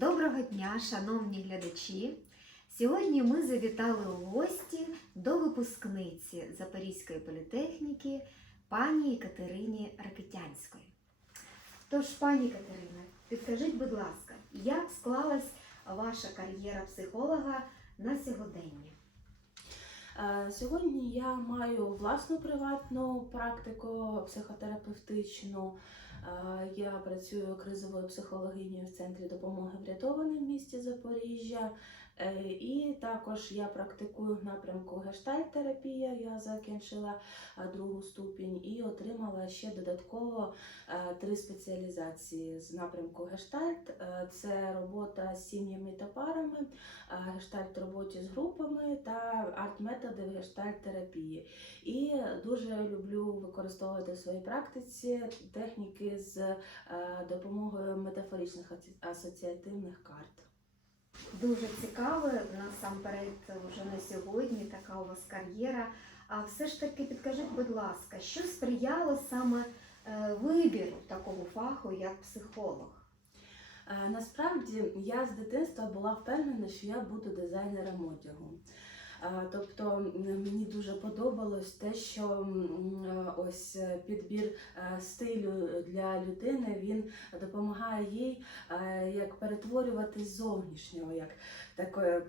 Доброго дня, шановні глядачі! Сьогодні ми завітали у гості до випускниці Запорізької політехніки пані Катерині Ракитянської. Тож, пані Катерина, підкажіть, будь ласка, як склалась ваша кар'єра психолога на сьогодення? Е, Сьогодні я маю власну приватну практику психотерапевтичну. Я працюю кризовою психологинею в центрі допомоги врятованим в місті Запоріжжя. Е, І також я практикую в напрямку гештальт-терапія. Я закінчила е, другу ступінь і отримала ще додатково е, три спеціалізації з напрямку гештальт. Це робота з сім'ями та парами, гештальт роботі з групами та арт-методи в гештальт-терапії. І дуже люблю використовувати в своїй практиці техніки з допомогою метафоричних асоціативних карт. Дуже цікаве, насамперед, вже на сьогодні така у вас кар'єра. А все ж таки підкажіть, будь ласка, що сприяло саме е, вибіру такого фаху, як психолог? Е, Насправді я з дитинства була впевнена, що я буду дизайнером одягу. Е, Тобто мені дуже подобалось те, що е, ось е, підбір стилю для людини він допомагає їй як перетворюватись зовнішнього, як е,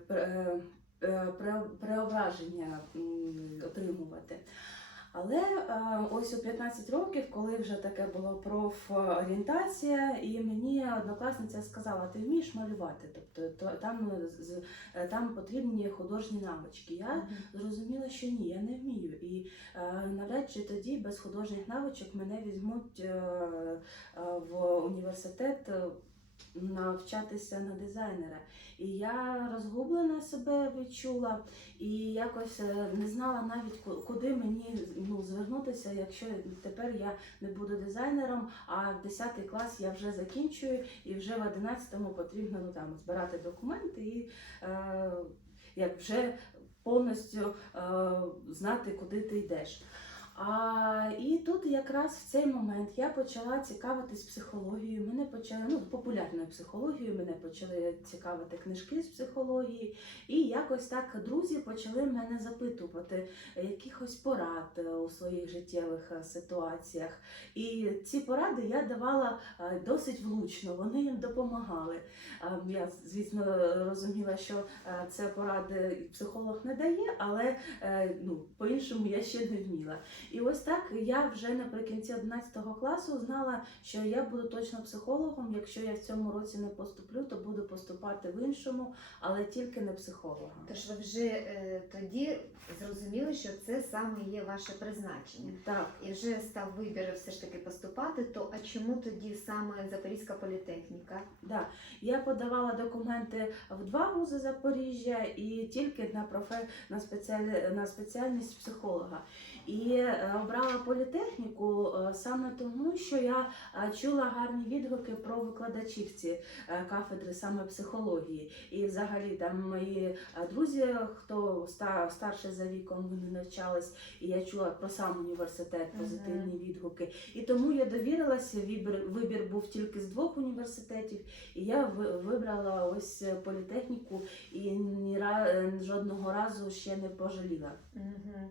преображення отримувати. Але е, ось у 15 років, коли вже таке було профорієнтація, і мені однокласниця сказала, ти вмієш малювати, тобто то, там, з- е, там потрібні художні навички. Я зрозуміла, що ні, я не вмію. І е, навряд чи тоді без художніх навичок мене візьмуть в університет. Навчатися на дизайнера, і я розгублена себе відчула, і якось е, не знала навіть куди мені ну, звернутися, якщо тепер я не буду дизайнером, а в 10 клас я вже закінчую, і вже в 11-му потрібно ну, там, збирати документи і е, як вже повністю е, знати, куди ти йдеш. А, і тут якраз в цей момент я почала цікавитись психологією. Мене почали ну популярною психологією, мене почали цікавити книжки з психології, і якось так друзі почали мене запитувати якихось порад у своїх життєвих е, ситуаціях. І ці поради я давала е, досить влучно, вони їм допомагали. Е, Я, звісно, розуміла, що це поради психолог не дає, але ну, по-іншому я ще не вміла. І ось так я вже наприкінці 11 класу знала, що я буду точно психологом. Якщо я в цьому році не поступлю, то буду поступати в іншому, але тільки не психологом. Тож ви вже е, тоді зрозуміли, що це саме є ваше призначення. Так. І вже став вибір все ж таки поступати, то а чому тоді саме Запорізька політехніка? Да. Я подавала документи в два вузи Запоріжжя і тільки на профе на, спеціалі... на спеціальність психолога. І е, обрала політехніку е, саме тому, що я е, чула гарні відгуки про викладачів ці кафедри саме психології. І взагалі там мої друзі, хто ста- старше за віком, вони навчались, і я чула про сам університет позитивні відгуки. І тому я довірилася. Вибір, вибір був тільки з двох університетів, і я вибрала ось політехніку і ні жодного разу ще не пожаліла. Угу.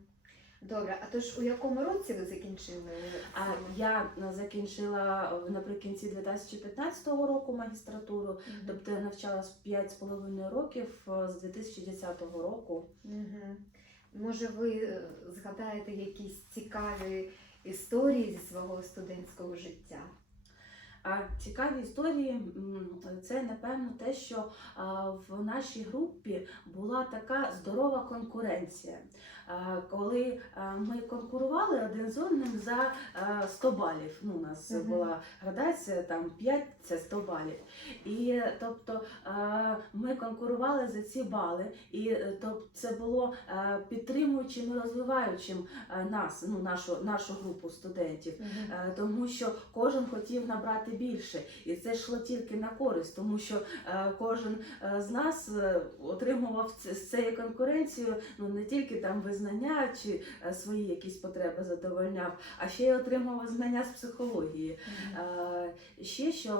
Добре, а тож у якому році ви закінчили? А я е, закінчила е, наприкінці 2015 року магістратуру, Мгм. тобто я навчалась 5,5 років е, з 2010 року. Мгм. Може, ви згадаєте якісь цікаві історії зі свого студентського життя? А цікаві історії це напевно те, що в нашій групі була така здорова конкуренція. А, Коли ми конкурували один з одним за 100 балів. Ну, у нас Мгм. була градація, там 5 це 100 балів. І тобто ми конкурували за ці бали, і е, тобто це було підтримуючим і розвиваючим нас, ну нашу нашу групу студентів. Е, тому що кожен хотів набрати більше, і це йшло тільки на користь, тому що е, кожен е, з нас е, отримував з цією конкуренцією ну не тільки там знання чи е, свої якісь потреби задовольняв, а ще й отримував знання з психології. Е, Ще що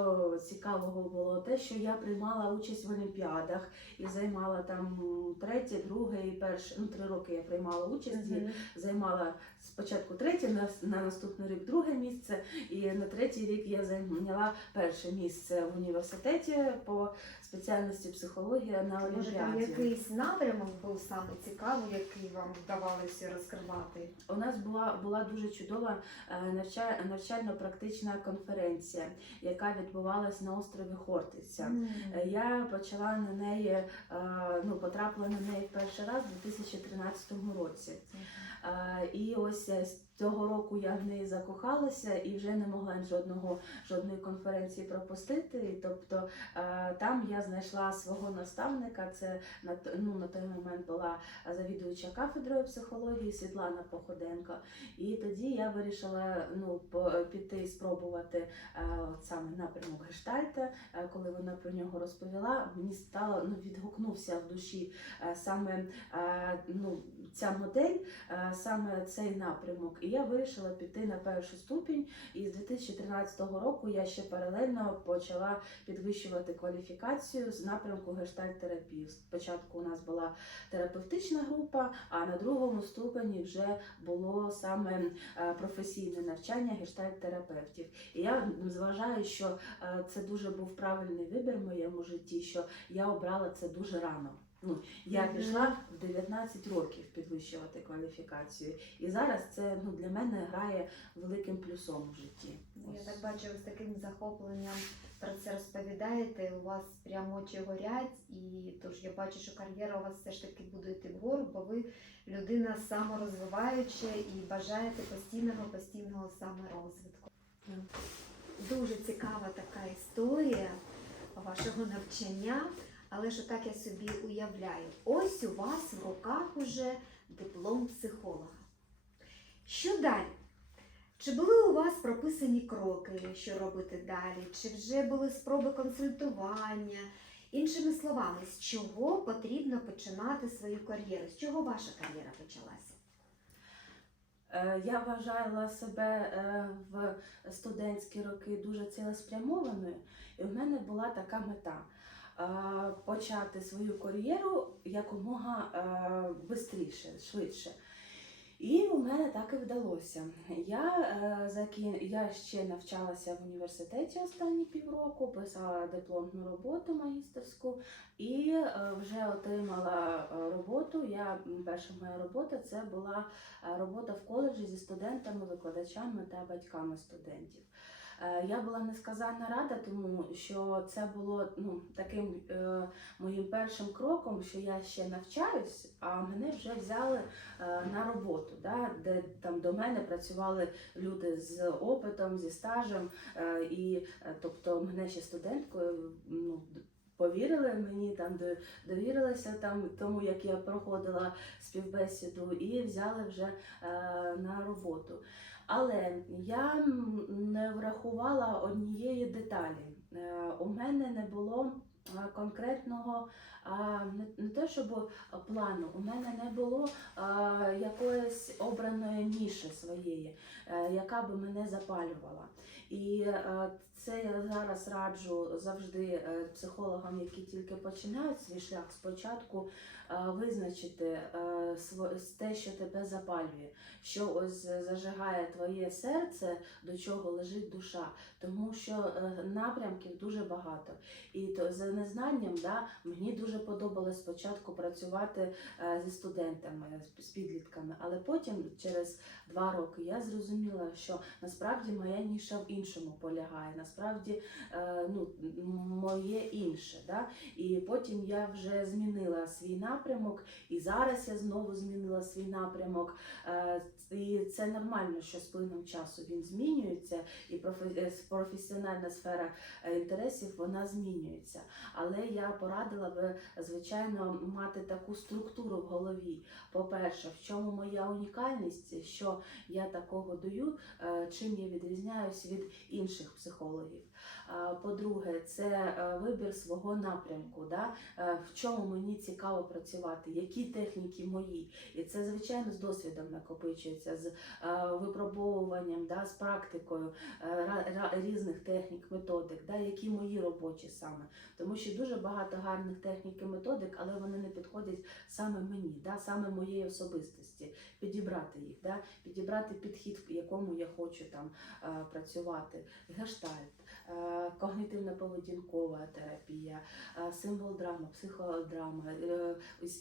цікавого було, те, що я приймала участь в олімпіадах і займала там третє, друге і перше. Ну, три роки я приймала участь і Мгм. займала спочатку третє, на, на наступний рік друге місце, і на третій рік я зайняла перше місце в університеті по спеціальності психологія на Може, там олімпіаді. якийсь напрямок був саме цікавий, який вам вдавалося розкривати? У нас була, була дуже чудова е, навчально-практична конференція, яка відбувалась на острові Хортиця. Mm -hmm. Я почала на неї, е, ну, потрапила на неї перший раз у 2013 році. І ось е, з цього року я в неї закохалася і вже не могла жодного жодної конференції пропустити. Тобто е, там я знайшла свого наставника. Це на ну, на той момент була завідувача кафедрою психології Світлана Походенко. І тоді я вирішила ну, піти і спробувати е, от саме напрямок гештальта. Коли вона про нього розповіла, мені стало ну, відгукнувся в душі саме ну, ця модель, саме цей напрямок. І я вирішила піти на першу ступінь. І з 2013 року я ще паралельно почала підвищувати кваліфікацію з напрямку гештальт-терапії. Спочатку у нас була терапевтична група, а на другому ступені вже було саме е, професійне навчання гештальт-терапевтів. І я зважаю, що е, це дуже був правильний вибір в моєму житті, що я обрала це дуже рано. Ну, я пішла в 19 років підвищувати кваліфікацію, і зараз це ну для мене грає великим плюсом в житті. Я Ось. так бачу, ви з таким захопленням про це розповідаєте. У вас прямо очі горять, і тож я бачу, що кар'єра у вас все ж таки буде йти вгору, бо ви людина саморозвиваюча і бажаєте постійного, постійного саморозвитку. Дуже цікава така історія вашого навчання, але ж так я собі уявляю. Ось у вас в руках уже диплом психолога. Що далі? Чи були у вас прописані кроки, що робити далі? Чи вже були спроби консультування? Іншими словами, з чого потрібно починати свою кар'єру? З чого ваша кар'єра почалася? Е, Я вважала себе е, в студентські роки дуже цілеспрямованою, і в мене була така мета почати свою кар'єру якомога швидше, швидше. І у мене так і вдалося. Я, е, закін... я ще навчалася в університеті останні півроку, писала дипломну роботу магістерську і е, вже отримала е, роботу. Я перша моя робота це була е, робота в коледжі зі студентами, викладачами та батьками студентів. Е, Я була несказанно рада, тому що це було ну, таким е, моїм першим кроком, що я ще навчаюсь, а мене вже взяли е, на роботу, да, де там до мене працювали люди з опитом, зі стажем, е, і е, тобто мене ще студенткою ну, повірили мені, там до- довірилися там тому, як я проходила співбесіду, і взяли вже е, на роботу. Але я не врахувала однієї деталі. Е, У мене не було е, конкретного не, те, щоб плану, у мене не було якоїсь обраної ніші своєї, е, яка би мене запалювала. І це я зараз раджу завжди е, психологам, які тільки починають свій шлях спочатку е, визначити е, те, що тебе запалює, що ось зажигає твоє серце, до чого лежить душа, тому що напрямків дуже багато. І то за незнанням да, мені дуже подобалось спочатку працювати зі студентами, з підлітками, але потім, через два роки, я зрозуміла, що насправді моя ніша в іншому полягає. Насправді е, ну, моє інше. Да? І потім я вже змінила свій напрямок, і зараз я знову змінила свій напрямок. Е, І це нормально, що з плином часу він змінюється, і е, професіональна сфера інтересів вона змінюється. Але я порадила би, звичайно, мати таку структуру в голові. По-перше, в чому моя унікальність, що я такого даю, чим я відрізняюсь від інших психологів. По-друге, це е, вибір свого напрямку, да? е, в чому мені цікаво працювати, які техніки мої. І це, звичайно, з досвідом накопичується, з е, випробовуванням, да, з практикою ра- ра- різних технік, методик, да, які мої робочі саме. Тому що дуже багато гарних технік і методик, але вони не підходять саме мені, да, саме моєї особистості, підібрати їх, да, підібрати підхід, в якому я хочу там працювати, гештальт, когнітивно-поведінкова терапія, е, символ драма, психодрама,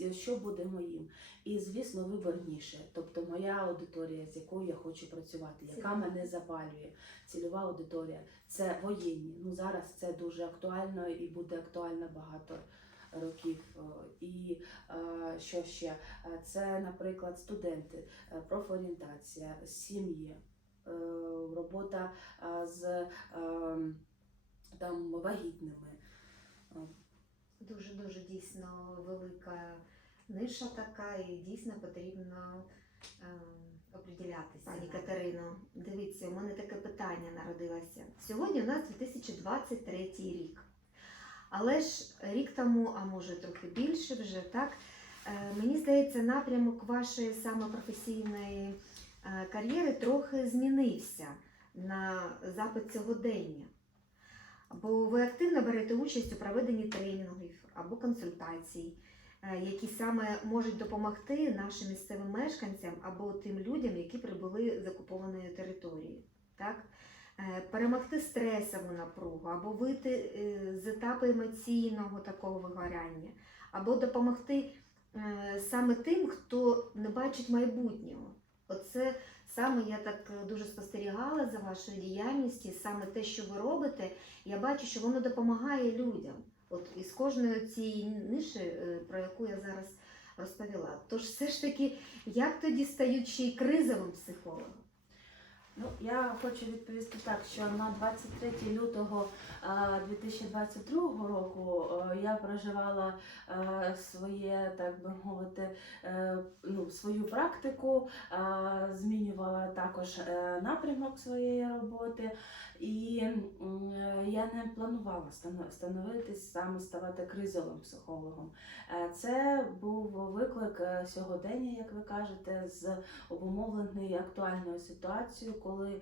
е, що буде моїм. І, звісно, вибор ніші, тобто моя аудиторія, з якою я хочу працювати, яка мене запалює, цільова аудиторія. Це воєнні. Ну зараз це дуже актуально і буде актуально багато років. Е, І е, що ще? Е, Це, наприклад, студенти, е, профорієнтація, сім'ї, е, робота е, з е, там вагітними. Дуже дуже дійсно велика ниша така, і дійсно потрібно е, оприділятися. Ага. Катерино, дивіться, у мене таке питання народилося. Сьогодні у нас 2023 рік. Але ж рік тому, а може трохи більше вже, так? е, Мені здається, напрямок вашої саме професійної кар'єри трохи змінився на запит сьогодення. Бо ви активно берете участь у проведенні тренінгів або консультацій, е, які саме можуть допомогти нашим місцевим мешканцям або тим людям, які прибули з окупованої території. Так? Е, Перемогти стресову напругу, або вийти е, з етапу емоційного такого вигоряння, або допомогти е, саме тим, хто не бачить майбутнього. Оце саме я так е, дуже спостерігала за вашою діяльністю, саме те, що ви робите, я бачу, що воно допомагає людям. От із кожної цієї ниші, е, про яку я зараз розповіла. Тож все ж таки, як тоді стають ще й кризовим психологом? Ну, я хочу відповісти так, що на 23 лютого е, 2022 року е, я проживала е, своє, так би мовити, е, ну, свою практику, змінювала також напрямок своєї роботи, і я не планувала становитись саме ставати кризовим психологом. Це був виклик сьогодення, як ви кажете, з обумовлений актуальною ситуацією, коли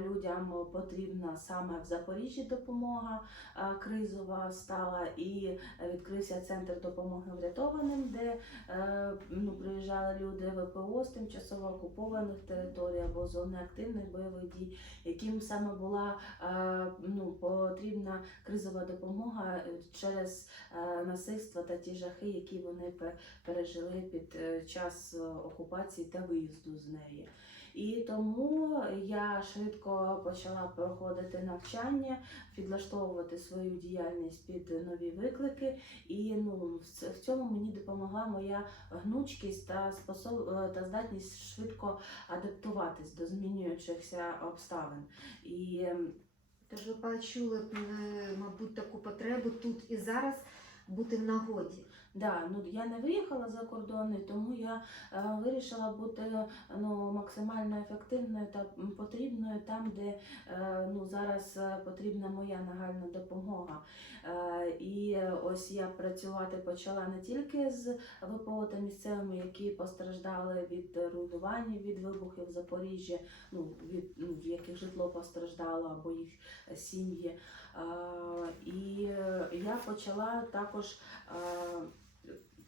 людям потрібна саме в Запоріжжі допомога кризова стала, і відкрився центр допомоги врятованим, де е, ну, приїжджали люди ВПО з тимчасово окупованих територій або зони активних бойових дій, яким саме була е, ну, потрібна кризова допомога е, через насильство та ті жахи, які вони пережили під час окупації та виїзду з неї. І тому я швидко почала проходити навчання, підлаштовувати свою діяльність під нові виклики. І ну, в цьому мені допомогла моя гнучкість та способ е, та здатність швидко адаптуватись до змінюючихся обставин. І ем, Тож ви почули, е, мабуть, таку потребу тут і зараз бути в нагоді. Да, ну я не виїхала за кордон, тому я е, вирішила бути ну, максимально ефективною та потрібною там, де е, ну, зараз е, потрібна моя нагальна допомога. І ось я працювати почала не тільки з ВПО та місцевими, які постраждали від руйнувань, від вибухів в Запоріжжі, ну, від ну, яких житло постраждало або їх сім'ї. Е, і е, я почала також.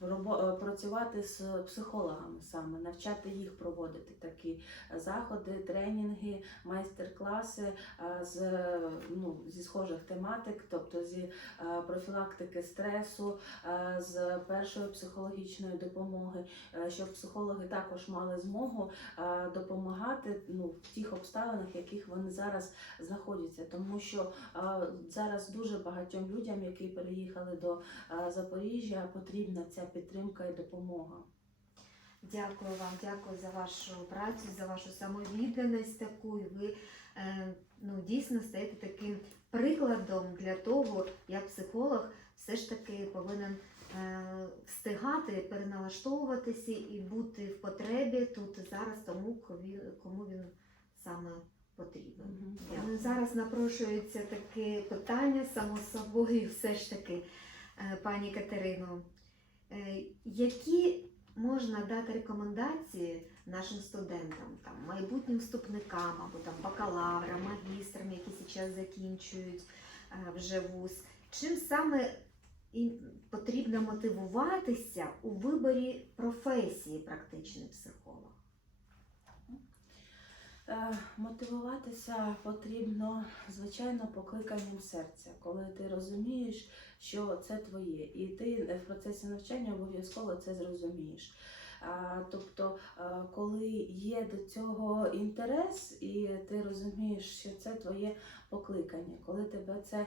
Е, працювати з психологами саме, навчати їх проводити такі заходи, тренінги, майстер-класи е, з, ну, зі схожих тематик, тобто зі е, профілактики стресу, з першої психологічної допомоги, щоб психологи також мали змогу допомагати ну, в тих обставинах, в яких вони зараз знаходяться. Тому що зараз дуже багатьом людям, які переїхали до Запоріжжя, потрібна ця підтримка і допомога. Дякую вам, дякую за вашу працю, за вашу самовідданість таку. І ви е, ну, дійсно стаєте таким прикладом для того, як психолог все ж таки повинен е, встигати переналаштовуватися і бути в потребі тут зараз тому, кому він, саме потрібен. Але зараз напрошується таке питання, само собою, все ж таки, е, пані Катерино, які можна дати рекомендації нашим студентам, там, майбутнім вступникам або там, бакалаврам, магістрам, які зараз закінчують е, вже вуз, чим саме і потрібно мотивуватися у виборі професії практичний психолог? Е, Мотивуватися потрібно, звичайно, покликанням серця, коли ти розумієш, що це твоє, і ти в процесі навчання обов'язково це зрозумієш. Тобто, коли є до цього інтерес, і ти розумієш, що це твоє покликання, коли тебе це е,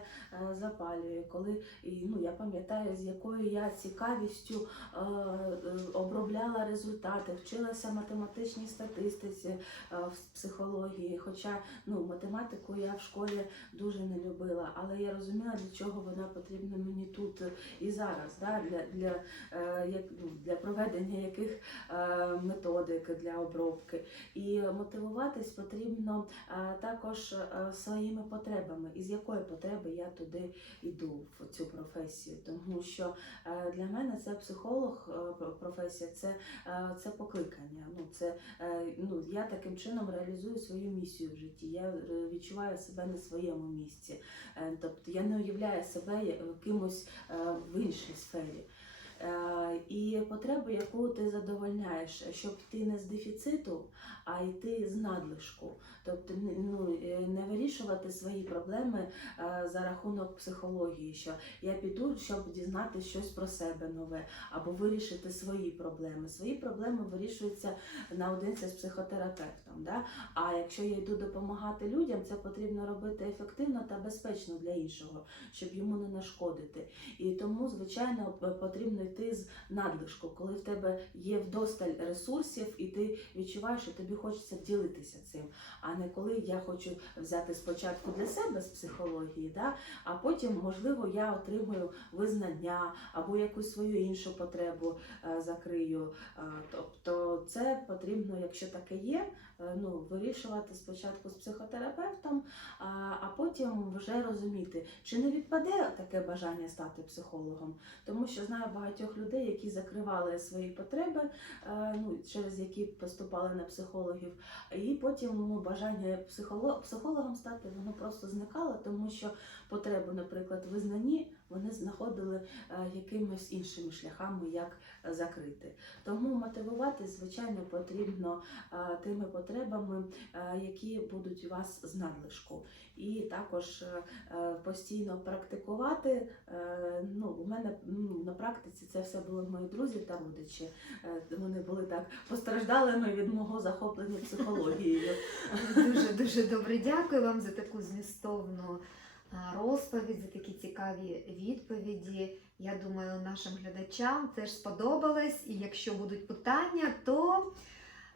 запалює, коли ну, я пам'ятаю, з якою я цікавістю е, е, обробляла результати, вчилася математичній статистиці в психології. Хоча ну, математику я в школі дуже не любила, але я розуміла, для чого вона потрібна мені тут і зараз, да? для, для, ну, для проведення яких е, методик для обробки. І мотивуватись потрібно е, також е, своїми потребами, і з якої потреби я туди йду в цю професію. Тому що для мене це психолог, професія, це, це покликання. Ну, це, ну, я таким чином реалізую свою місію в житті. Я відчуваю себе на своєму місці. Тобто я не уявляю себе кимось в іншій сфері. Е, І потребу, яку ти задовольняєш, щоб ти не з дефіциту, а йти з надлишку. Тобто ну, е, не вирішувати свої проблеми е, за рахунок психології, що я піду, щоб дізнатися щось про себе нове, або вирішити свої проблеми. Свої проблеми вирішуються наодинці з психотерапевтом. Да? А якщо я йду допомагати людям, це потрібно робити ефективно та безпечно для іншого, щоб йому не нашкодити. І тому, звичайно, потрібно йти з надлишку, коли в тебе є вдосталь ресурсів, і ти відчуваєш, що тобі хочеться ділитися цим. А не коли я хочу взяти спочатку для себе з психології, да? а потім, можливо, я отримую визнання або якусь свою іншу потребу е, закрию. Е, Тобто це потрібно, якщо таке є, е, ну, вирішувати спочатку з психотерапевтом, а потім вже розуміти, чи не відпаде таке бажання стати психологом. Тому що знаю багатьох людей, які закривали свої потреби, е, ну, через які поступали на психологів, і потім ну, бажання психоло- психологом стати воно просто зникало, тому що потреби, наприклад, в визнанні вони знаходили е, якимись іншими шляхами, як закрити. Тому мотивувати, звичайно, потрібно е, тими потребами, е, які будуть у вас з надлишку. І також постійно практикувати. Ну, у мене ну, на практиці це все були мої друзі та родичі. Вони були так постраждалими від мого захоплення психологією. Дуже дуже добре дякую вам за таку змістовну розповідь, за такі цікаві відповіді. Я думаю, нашим глядачам теж сподобалось. І якщо будуть питання, то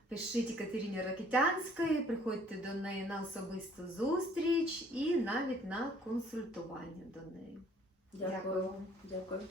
пишіть Катерині Ракитянської, приходьте до неї на особисту зустріч і навіть на консультування до неї. Дякую. Дякую.